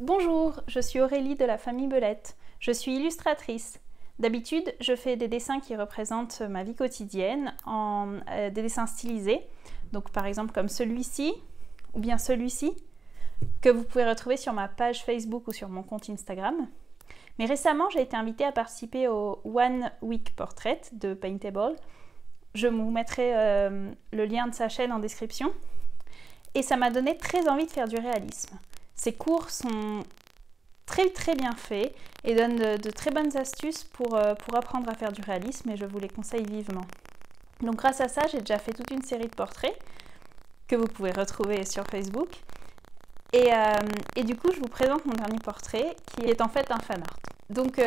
Bonjour, je suis Aurélie de la famille Belette. Je suis illustratrice. D'habitude, je fais des dessins qui représentent ma vie quotidienne, des dessins stylisés, donc par exemple comme celui-ci, ou bien celui-ci, que vous pouvez retrouver sur ma page Facebook ou sur mon compte Instagram. Mais récemment, j'ai été invitée à participer au One Week Portrait de Paintable. Je vous mettrai le lien de sa chaîne en description. Et ça m'a donné très envie de faire du réalisme. Ces cours sont très bien faits et donnent de très bonnes astuces pour apprendre à faire du réalisme et je vous les conseille vivement. Donc grâce à ça, j'ai déjà fait toute une série de portraits que vous pouvez retrouver sur Facebook. Et du coup, je vous présente mon dernier portrait qui est en fait un fan art. Donc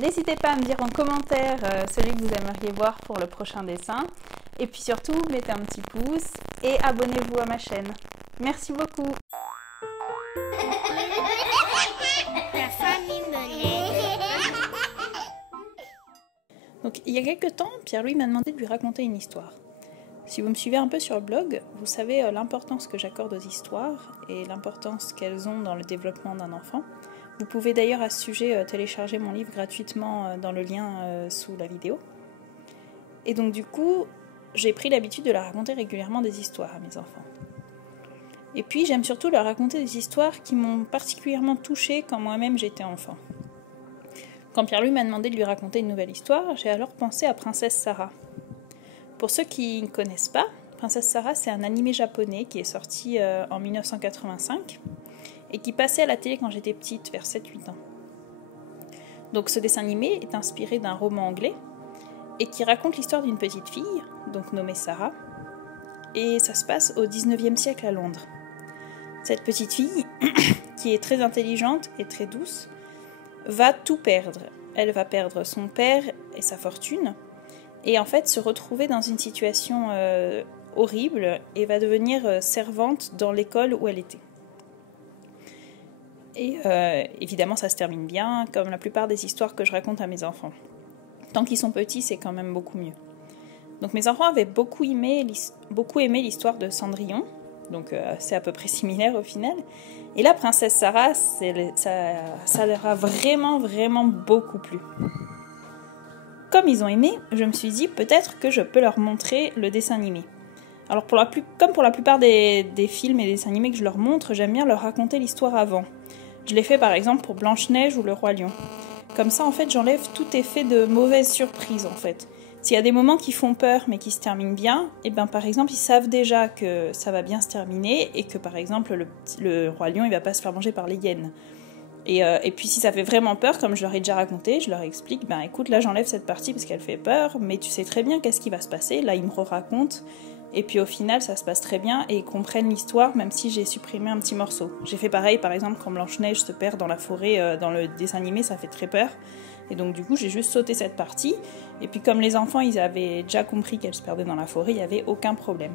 n'hésitez pas à me dire en commentaire celui que vous aimeriez voir pour le prochain dessin. Et puis surtout, mettez un petit pouce et abonnez-vous à ma chaîne. Merci beaucoup. La famille Belette. Donc, il y a quelques temps, Pierre-Louis m'a demandé de lui raconter une histoire. Si vous me suivez un peu sur le blog, vous savez l'importance que j'accorde aux histoires et l'importance qu'elles ont dans le développement d'un enfant. Vous pouvez d'ailleurs à ce sujet télécharger mon livre gratuitement dans le lien sous la vidéo. Et donc du coup, j'ai pris l'habitude de leur raconter régulièrement des histoires à mes enfants. Et puis j'aime surtout leur raconter des histoires qui m'ont particulièrement touchée quand moi-même j'étais enfant. Quand Pierre-Louis m'a demandé de lui raconter une nouvelle histoire, j'ai alors pensé à Princesse Sarah. Pour ceux qui ne connaissent pas, Princesse Sarah, c'est un animé japonais qui est sorti en 1985 et qui passait à la télé quand j'étais petite, vers 7-8 ans. Donc ce dessin animé est inspiré d'un roman anglais et qui raconte l'histoire d'une petite fille, donc nommée Sarah, et ça se passe au 19e siècle à Londres. Cette petite fille, qui est très intelligente et très douce, va tout perdre. Elle va perdre son père et sa fortune, et en fait se retrouver dans une situation horrible et va devenir servante dans l'école où elle était. Et évidemment ça se termine bien, comme la plupart des histoires que je raconte à mes enfants. Tant qu'ils sont petits, c'est quand même beaucoup mieux. Donc mes enfants avaient beaucoup aimé l'histoire de Cendrillon, donc c'est à peu près similaire au final. Et là, Princesse Sarah, ça leur a vraiment beaucoup plu. Comme ils ont aimé, je me suis dit peut-être que je peux leur montrer le dessin animé. Alors comme pour la plupart des films et des dessins animés que je leur montre, j'aime bien leur raconter l'histoire avant. Je l'ai fait par exemple pour Blanche-Neige ou le Roi Lion. Comme ça, en fait, j'enlève tout effet de mauvaise surprise, en fait. S'il y a des moments qui font peur, mais qui se terminent bien, et ben par exemple, ils savent déjà que ça va bien se terminer, et que par exemple, le Roi Lion, il va pas se faire manger par les hyènes. Et puis si ça fait vraiment peur, comme je leur ai déjà raconté, je leur explique, ben écoute, là j'enlève cette partie parce qu'elle fait peur, mais tu sais très bien qu'est-ce qui va se passer, là ils me racontent, et puis au final ça se passe très bien, et ils comprennent l'histoire, même si j'ai supprimé un petit morceau. J'ai fait pareil, par exemple, quand Blanche-Neige se perd dans la forêt, dans le dessin animé, ça fait très peur, et donc du coup j'ai juste sauté cette partie, et puis comme les enfants ils avaient déjà compris qu'elle se perdait dans la forêt, il n'y avait aucun problème.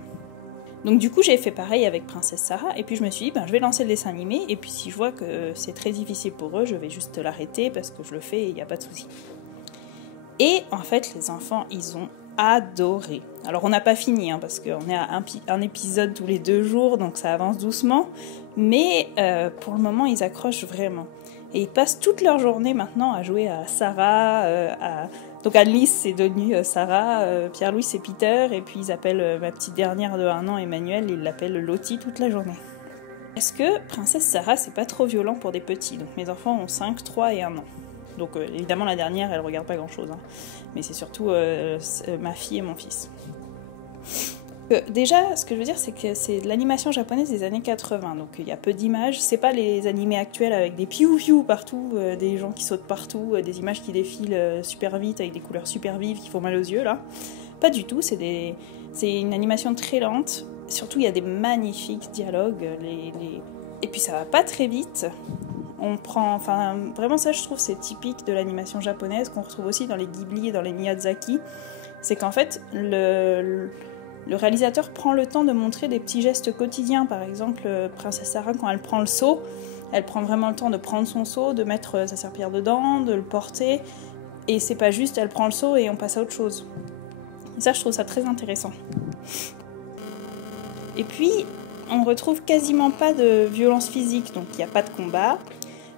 Donc du coup j'ai fait pareil avec Princesse Sarah, et puis je me suis dit je vais lancer le dessin animé, et puis si je vois que c'est très difficile pour eux, je vais juste l'arrêter parce que je le fais et il n'y a pas de souci. Et en fait les enfants ils ont adoré. Alors on n'a pas fini parce qu'on est à un épisode tous les 2 jours, donc ça avance doucement, mais pour le moment ils accrochent vraiment. Et ils passent toute leur journée maintenant à jouer à Sarah, donc Alice c'est devenu Sarah, Pierre-Louis c'est Peter, et puis ils appellent ma petite dernière de 1 an, Emmanuel, ils l'appellent Lottie toute la journée. Est-ce que Princesse Sarah c'est pas trop violent pour des petits? Donc mes enfants ont 5, 3 et 1 an. Donc évidemment la dernière elle regarde pas grand chose, mais c'est surtout ma fille et mon fils. Déjà, ce que je veux dire, c'est que c'est de l'animation japonaise des années 80, donc il y a peu d'images. C'est pas les animés actuels avec des piou-piou partout, des gens qui sautent partout, des images qui défilent super vite avec des couleurs super vives qui font mal aux yeux, là. Pas du tout, c'est une animation très lente. Surtout, il y a des magnifiques dialogues, et puis ça va pas très vite. Vraiment ça, je trouve, c'est typique de l'animation japonaise, qu'on retrouve aussi dans les Ghibli et dans les Miyazaki. C'est qu'en fait, le réalisateur prend le temps de montrer des petits gestes quotidiens. Par exemple, Princesse Sarah, quand elle prend le seau, elle prend vraiment le temps de prendre son seau, de mettre sa serpillière dedans, de le porter. Et c'est pas juste, elle prend le seau et on passe à autre chose. Et ça, je trouve ça très intéressant. Et puis, on retrouve quasiment pas de violence physique, donc il n'y a pas de combat,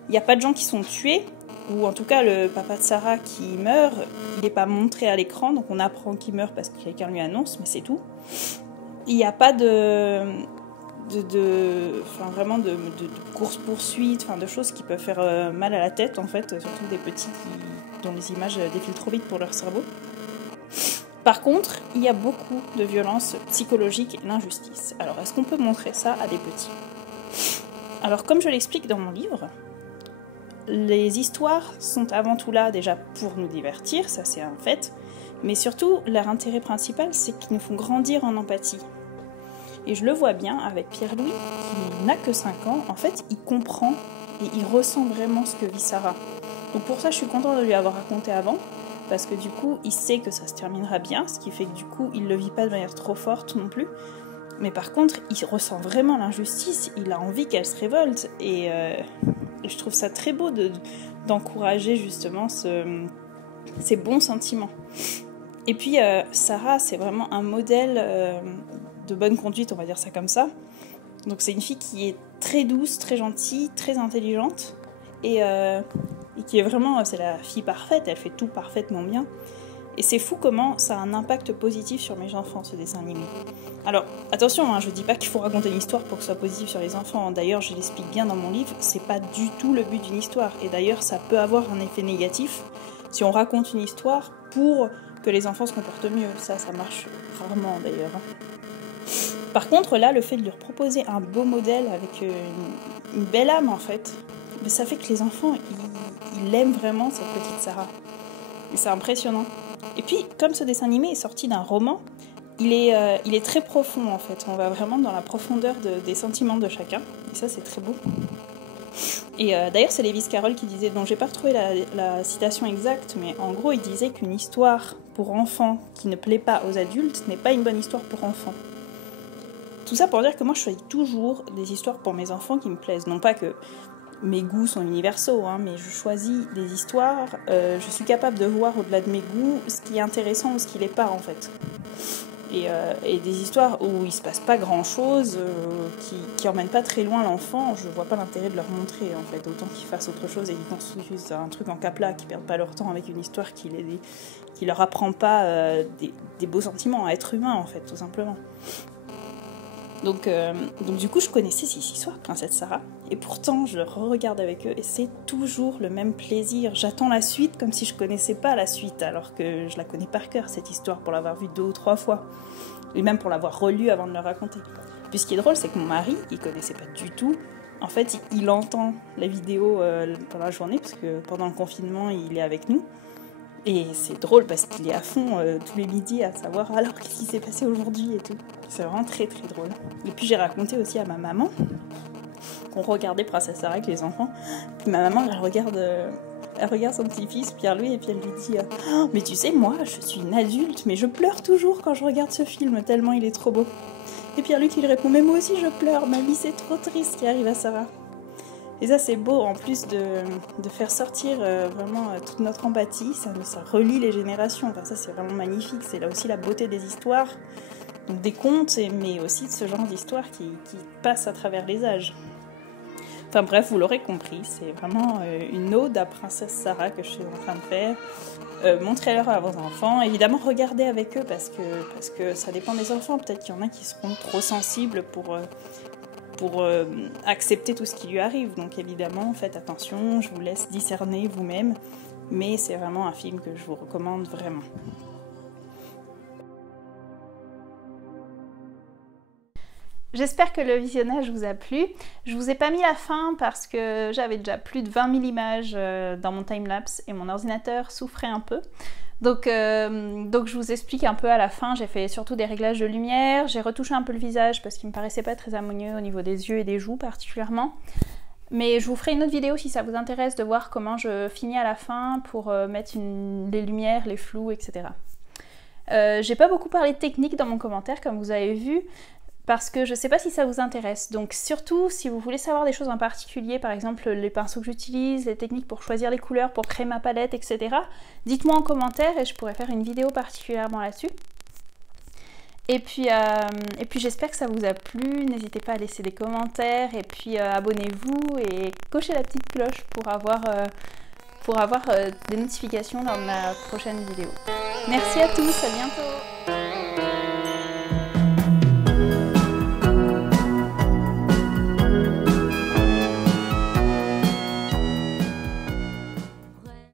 il n'y a pas de gens qui sont tués, ou en tout cas le papa de Sarah qui meurt, il n'est pas montré à l'écran, donc on apprend qu'il meurt parce que quelqu'un lui annonce, mais c'est tout. Il n'y a pas vraiment de course-poursuite, de choses qui peuvent faire mal à la tête en fait, surtout des petits dont les images défilent trop vite pour leur cerveau. Par contre, il y a beaucoup de violence psychologique et d'injustice. Alors, est-ce qu'on peut montrer ça à des petits? Alors, comme je l'explique dans mon livre, les histoires sont avant tout là déjà pour nous divertir, ça c'est un fait, mais surtout, leur intérêt principal, c'est qu'ils nous font grandir en empathie. Et je le vois bien avec Pierre-Louis, qui n'a que 5 ans, en fait, il comprend et il ressent vraiment ce que vit Sarah. Donc pour ça, je suis contente de lui avoir raconté avant, parce que du coup, il sait que ça se terminera bien, ce qui fait que du coup, il ne le vit pas de manière trop forte non plus. Mais par contre, il ressent vraiment l'injustice, il a envie qu'elle se révolte, et je trouve ça très beau d'encourager justement ces bons sentiments. Et puis, Sarah, c'est vraiment un modèle de bonne conduite, on va dire ça comme ça. Donc c'est une fille qui est très douce, très gentille, très intelligente, et qui est vraiment, c'est la fille parfaite, elle fait tout parfaitement bien. Et c'est fou comment ça a un impact positif sur mes enfants, ce dessin animé. Alors, attention, hein, je dis pas qu'il faut raconter une histoire pour que ce soit positif sur les enfants. D'ailleurs, je l'explique bien dans mon livre, c'est pas du tout le but d'une histoire. Et d'ailleurs, ça peut avoir un effet négatif si on raconte une histoire pour que les enfants se comportent mieux. Ça marche rarement d'ailleurs. Par contre, là, le fait de leur proposer un beau modèle avec une belle âme, en fait, mais ça fait que les enfants, ils aiment vraiment cette petite Sarah. Et c'est impressionnant. Et puis, comme ce dessin animé est sorti d'un roman, il est très profond, en fait. On va vraiment dans la profondeur des sentiments de chacun. Et ça, c'est très beau. Et d'ailleurs, c'est Lewis Carroll qui disait, dont j'ai pas retrouvé la citation exacte, mais en gros, il disait qu'une histoire pour enfants qui ne plaît pas aux adultes n'est pas une bonne histoire pour enfants. Tout ça pour dire que moi, je choisis toujours des histoires pour mes enfants qui me plaisent. Non pas que mes goûts sont universaux, hein, mais je choisis des histoires, je suis capable de voir au-delà de mes goûts ce qui est intéressant ou ce qui l'est pas, en fait. Et des histoires où il se passe pas grand-chose, qui emmènent pas très loin l'enfant, je vois pas l'intérêt de leur montrer, en fait. Autant qu'ils fassent autre chose et qu'ils construisent un truc en capla, qu'ils perdent pas leur temps avec une histoire qui leur apprend pas des beaux sentiments à être humain, en fait, tout simplement. Donc du coup, je connaissais ces histoires de Princesse Sarah, et pourtant, je re-regarde avec eux, et c'est toujours le même plaisir. J'attends la suite comme si je connaissais pas la suite, alors que je la connais par cœur, cette histoire, pour l'avoir vue 2 ou 3 fois, et même pour l'avoir relue avant de le raconter. Puis ce qui est drôle, c'est que mon mari, il connaissait pas du tout. En fait, il entend la vidéo pendant la journée, parce que pendant le confinement, il est avec nous. Et c'est drôle parce qu'il est à fond tous les midis à savoir alors qu'est-ce qui s'est passé aujourd'hui et tout. C'est vraiment très très drôle. Et puis j'ai raconté aussi à ma maman qu'on regardait Princesse Sarah avec les enfants. Puis ma maman, elle regarde son petit-fils Pierre-Louis et puis elle lui dit oh, mais tu sais, moi je suis une adulte mais je pleure toujours quand je regarde ce film tellement il est trop beau. Et Pierre-Louis qui lui répond mais moi aussi je pleure, ma vie c'est trop triste ce qui arrive à Sarah. Et ça c'est beau, en plus de faire sortir vraiment toute notre empathie, ça relie les générations, enfin, ça c'est vraiment magnifique, c'est là aussi la beauté des histoires, donc des contes, mais aussi de ce genre d'histoires qui passent à travers les âges. Enfin bref, vous l'aurez compris, c'est vraiment une ode à Princesse Sarah que je suis en train de faire. Montrez-leur à vos enfants, évidemment regardez avec eux parce que ça dépend des enfants, peut-être qu'il y en a qui seront trop sensibles pour accepter tout ce qui lui arrive. Donc évidemment, faites attention, je vous laisse discerner vous-même, mais c'est vraiment un film que je vous recommande vraiment. J'espère que le visionnage vous a plu. Je vous ai pas mis la fin parce que j'avais déjà plus de 20 000 images dans mon timelapse et mon ordinateur souffrait un peu. Donc je vous explique un peu à la fin, j'ai fait surtout des réglages de lumière, j'ai retouché un peu le visage parce qu'il me paraissait pas très harmonieux au niveau des yeux et des joues particulièrement. Mais je vous ferai une autre vidéo si ça vous intéresse de voir comment je finis à la fin pour mettre les lumières, les flous, etc. J'ai pas beaucoup parlé de technique dans mon commentaire comme vous avez vu, parce que je sais pas si ça vous intéresse. Donc surtout si vous voulez savoir des choses en particulier, par exemple les pinceaux que j'utilise, les techniques pour choisir les couleurs, pour créer ma palette, etc. Dites-moi en commentaire et je pourrais faire une vidéo particulièrement là-dessus. Et puis j'espère que ça vous a plu. N'hésitez pas à laisser des commentaires et puis abonnez-vous et cochez la petite cloche pour avoir des notifications lors de ma prochaine vidéo. Merci à tous, à bientôt!